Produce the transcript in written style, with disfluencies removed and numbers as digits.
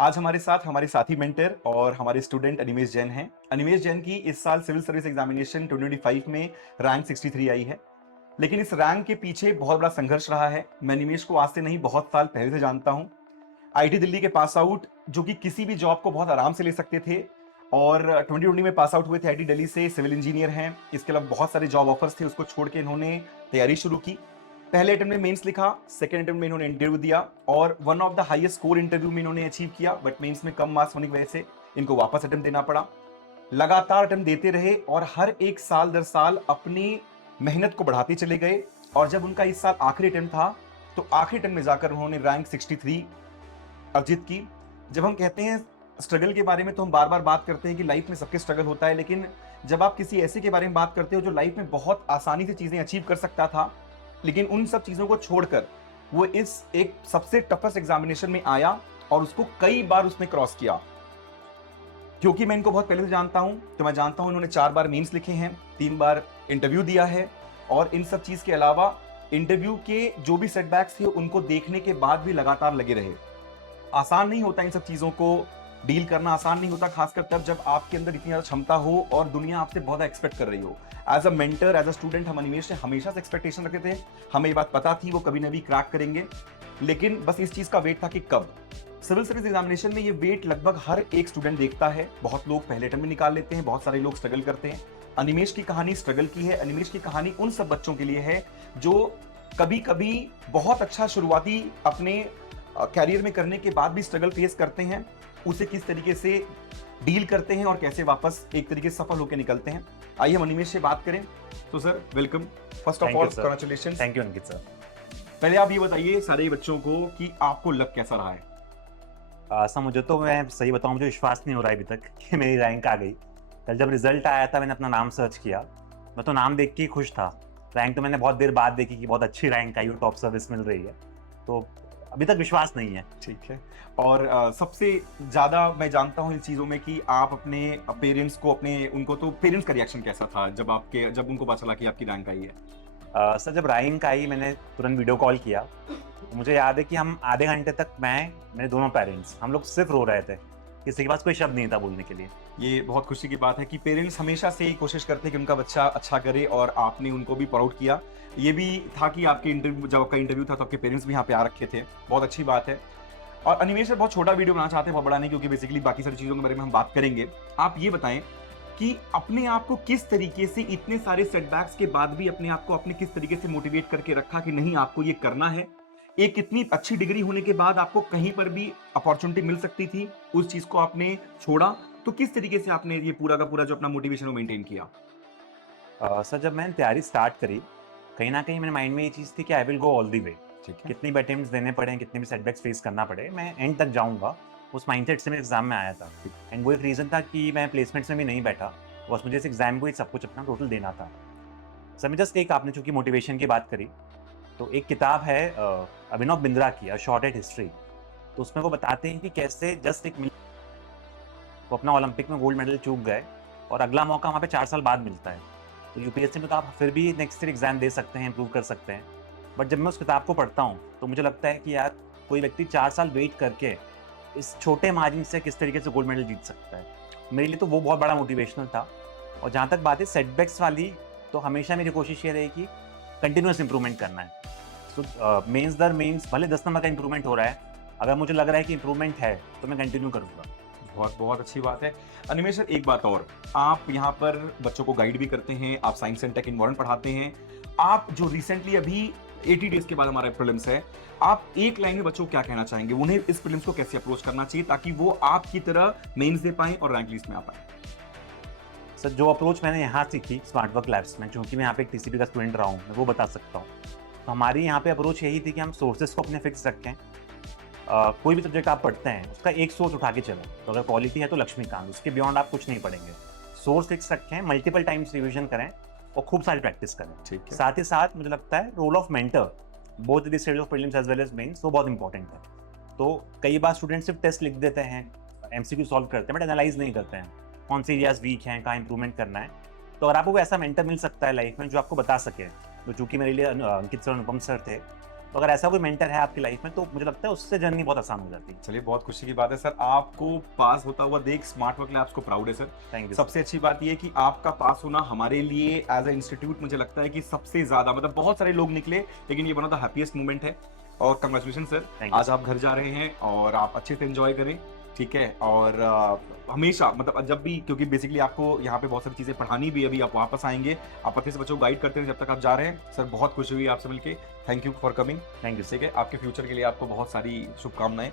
आज हमारे साथ हमारे साथी मेंटर और हमारे स्टूडेंट अनिमेश जैन हैं। अनिमेश जैन की इस साल सिविल सर्विस एग्जामिनेशन 2025 में रैंक 63 आई है। लेकिन इस रैंक के पीछे बहुत बड़ा संघर्ष रहा है। मैं अनिमेश को आज से नहीं बहुत साल पहले से जानता हूं। आईटी दिल्ली के पास आउट, जो कि किसी भी जॉब को बहुत आराम से ले सकते थे, और 2020 में पास आउट हुए थे आईटी दिल्ली से, सिविल इंजीनियर हैं। इसके अलावा बहुत सारे जॉब ऑफर्स थे, उसको छोड़ के इन्होंने तैयारी शुरू की। पहले अटेम्प्ट में मेंस लिखा, सेकंड अटेम्प्ट में इन्होंने इंटरव्यू दिया और one of the highest score interview में इन्होंने अचीव किया। बट मेंस में कम मार्क्स होने की वजह से इनको वापस अटेम्प्ट देना पड़ा। लगातार अटेम्प्ट देते रहे और हर एक साल दर साल अपनी मेहनत को बढ़ाते चले गए। और जब उनका इस साल आखिरी अटेम्प्ट था, तो आखिरी अटेम्प्ट में जाकर उन्होंने रैंक 63 अर्जित की। जब हम कहते हैं स्ट्रगल के बारे में, तो हम बार बार बात करते हैं कि लाइफ में सबके स्ट्रगल होता है। लेकिन जब आप किसी ऐसे के बारे में बात करते हो जो लाइफ में बहुत आसानी से चीजें अचीव कर सकता था, लेकिन उन सब चीजों को छोड़कर वो इस एक सबसे टफेस्ट एग्जामिनेशन में आया और उसको कई बार उसने क्रॉस किया। क्योंकि मैं इनको बहुत पहले से जानता हूं, तो मैं जानता हूं इन्होंने 4 बार मेंस लिखे हैं, 3 बार इंटरव्यू दिया है, और इन सब चीज के अलावा इंटरव्यू के जो भी सेटबैक्स थे उनको देखने के बाद भी लगातार लगे रहे। आसान नहीं होता इन सब चीजों को डील करना, आसान नहीं होता, खासकर तब जब आपके अंदर इतनी ज्यादा क्षमता हो और दुनिया आपसे बहुत एक्सपेक्ट कर रही हो। As a mentor, as a student, हम अनिमेश से हमेशा से एक्सपेक्टेशन रखते थे। हमें ये बात पता थी वो कभी ना भी क्रैक करेंगे, लेकिन बस इस चीज का वेट था कि कब। सिविल सर्विस एग्जामिनेशन में ये वेट लगभग हर एक स्टूडेंट देखता है। बहुत लोग पहले अटेम्प्ट में निकाल लेते हैं, बहुत सारे लोग स्ट्रगल करते हैं। अनिमेश की कहानी स्ट्रगल की है। अनिमेश की कहानी उन सब बच्चों के लिए है जो कभी कभी बहुत अच्छा शुरुआती अपने कैरियर में करने के बाद भी स्ट्रगल फेस करते हैं, उसे किस तरीके से डील करते हैं और कैसे वापस एक तरीके से सफल होकर निकलते हैं। आइए हम अनिमेश से बात करें। तो sir, welcome. First of all congratulation. Thank you Ankit sir. पहले आप ये बताइए सारे बच्चों को कि आपको लक कैसा रहा है? सर मुझे तो, मैं सही बताऊं, मुझे विश्वास नहीं हो रहा है अभी तक कि मेरी रैंक आ गई। कल जब रिजल्ट आया था, मैंने अपना नाम सर्च किया, मैं तो नाम देख के ही खुश था। रैंक तो मैंने बहुत देर बाद देखी कि बहुत अच्छी रैंक आई और टॉप सर्विस मिल रही है, तो अभी तक विश्वास नहीं है। ठीक है। और सबसे ज्यादा मैं जानता हूँ इन चीजों में कि आप अपने पेरेंट्स को, उनको, तो पेरेंट्स का रिएक्शन कैसा था जब उनको पता चला कि आपकी रैंक आई है? सर जब रैंक आई, मैंने तुरंत वीडियो कॉल किया। मुझे याद है कि हम आधे घंटे तक, मेरे दोनों पेरेंट्स, हम लोग सिर्फ रो रहे थे। किसी के पास कोई शब्द नहीं था बोलने के लिए। ये बहुत खुशी की बात है कि पेरेंट्स हमेशा से कोशिश करते हैं कि उनका बच्चा अच्छा करे, और आपने उनको भी प्राउड किया। ये भी था कि आपके इंटरव्यू, जब आपका इंटरव्यू था तो आपके पेरेंट्स भी यहाँ पे आ रखे थे। बहुत अच्छी बात है। और अनिमेश सर बहुत छोटा वीडियो बनाना चाहते हैं, बहुत बड़ा नहीं, क्योंकि बेसिकली बाकी सारी चीज़ों के बारे में हम बात करेंगे। आप ये बताएं कि अपने आप को किस तरीके से, इतने सारे सेटबैक्स के बाद भी अपने आप को आपने किस तरीके से मोटिवेट करके रखा कि नहीं, आपको ये करना है। एक इतनी अच्छी डिग्री होने के बाद आपको कहीं पर भी अपॉर्चुनिटी मिल सकती थी, उस चीज को आपने छोड़ा। तो किस तरीके से आपने ये पूरा का पूरा जो अपना मोटिवेशन वो मेंटेन किया? सर जब मैंने तैयारी स्टार्ट करी, कहीं ना कहीं मेरे माइंड में ये चीज़ थी कि I will go all the वे। ठीक है। कितनी भी अटेम्प्ट्स देने पड़े, कितने भी सेटबैक्स फेस करना पड़े, मैं एंड तक जाऊंगा। उस माइंडसेट से मैं एग्जाम में आया था। एंड वो एक रीज़न था कि मैं प्लेसमेंट्स में भी नहीं बैठा, बस मुझे इस एग्जाम को ही सब कुछ अपना टोटल देना था। सर मैं जस्ट एक, आपने चूंकि मोटिवेशन की बात करी, तो एक किताब है अभिनव बिंद्रा की, अ शॉर्ट एट हिस्ट्री। तो उसमें वो बताते हैं कि कैसे जस्ट एक वो अपना ओलंपिक में गोल्ड मेडल चूक गए और अगला मौका वहाँ पे 4 साल बाद मिलता है। तो यूपीएससी में तो आप फिर भी नेक्स्ट ईयर एग्जाम दे सकते हैं, इंप्रूव कर सकते हैं। बट जब मैं उस किताब को पढ़ता हूँ तो मुझे लगता है कि यार, कोई व्यक्ति 4 साल वेट करके इस छोटे मार्जिन से किस तरीके से गोल्ड मेडल जीत सकता है। मेरे लिए तो वो बहुत बड़ा मोटिवेशनल था। और जहाँ तक बात है सेटबैक्स वाली, तो हमेशा मेरी कोशिश ये रही कि कंटिन्यूस इंप्रूवमेंट करना है। सो मेंस दर मेंस भले 10 नंबर का इंप्रूवमेंट हो रहा है, अगर मुझे लग रहा है कि इंप्रूवमेंट है तो मैं कंटिन्यू करूँगा। बहुत बहुत अच्छी बात है। अनिमेश सर, एक बात और, आप यहाँ पर बच्चों को गाइड भी करते हैं, आप साइंस एंड टेक इन्वायरमेंट पढ़ाते हैं। आप जो रिसेंटली अभी 80 डेज के बाद हमारा प्रीलिम्स है, आप एक लाइन में बच्चों को क्या कहना चाहेंगे? उन्हें इस प्रीलिम्स को कैसे अप्रोच करना चाहिए ताकि वो आपकी तरह मेंस दे पाएं और रैंक लिस्ट में आ पाए? सर जो अप्रोच मैंने यहाँ सीखी स्मार्ट वर्क लैब्स में, क्योंकि मैं यहाँ पे एक टीसीपी का स्टूडेंट रहा हूँ, मैं वो बता सकता हूँ। तो हमारी यहाँ पे अप्रोच यही थी कि हम सोर्सेज को अपने फिक्स रखें। कोई भी सब्जेक्ट आप पढ़ते हैं उसका एक सोर्स उठा के चलें। तो अगर क्वालिटी है तो लक्ष्मीकांत, उसके बियॉन्ड आप कुछ नहीं पढ़ेंगे। सोर्स फिक्स रखें, मल्टीपल टाइम्स रिविजन करें और खूब सारी प्रैक्टिस करें। ठीक है। साथ ही साथ मुझे लगता है role of mentor both the stage of prelims as well as mains, वो बहुत इंपॉर्टेंट है। तो कई बार स्टूडेंट सिर्फ टेस्ट लिख देते हैं, एमसीक्यू सॉल्व करते हैं, बट एनालाइज नहीं करते हैं कौन से एरियाज वीक हैं, कहाँ इंप्रूवमेंट करना है। तो अगर आपको ऐसा मेंटर मिल सकता है लाइफ में जो आपको बता सके, तो चूंकि मेरे लिए अंकित सर, अनुपम सर थे, तो अगर ऐसा कोई मेंटर है आपकी लाइफ में तो मुझे लगता है उससे जर्नी बहुत आसान हो जाती है। चलिए, बहुत खुशी की बात है सर, आपको पास होता हुआ देख स्मार्ट वर्क लैब्स को प्राउड है सर। Thank you. सबसे अच्छी बात ये है कि आपका पास होना हमारे लिए एज अ इंस्टीट्यूट मुझे लगता है कि सबसे ज्यादा, मतलब बहुत सारे लोग निकले लेकिन ये one of the happiest moment है। और कंग्रेचुलेशन सर, Thank you, आज आप घर जा रहे हैं और आप अच्छे से एंजॉय करें, ठीक है। और हमेशा मतलब जब भी, क्योंकि बेसिकली आपको यहाँ पे बहुत सारी चीजें पढ़ानी भी है, अभी आप वापस आएंगे, आप अच्छे से बच्चों को गाइड करते हैं जब तक आप जा रहे हैं। सर बहुत खुशी हुई आपसे मिलके, thank you for coming. Thank you. ठीक है, आपके फ्यूचर के लिए आपको बहुत सारी शुभकामनाएं।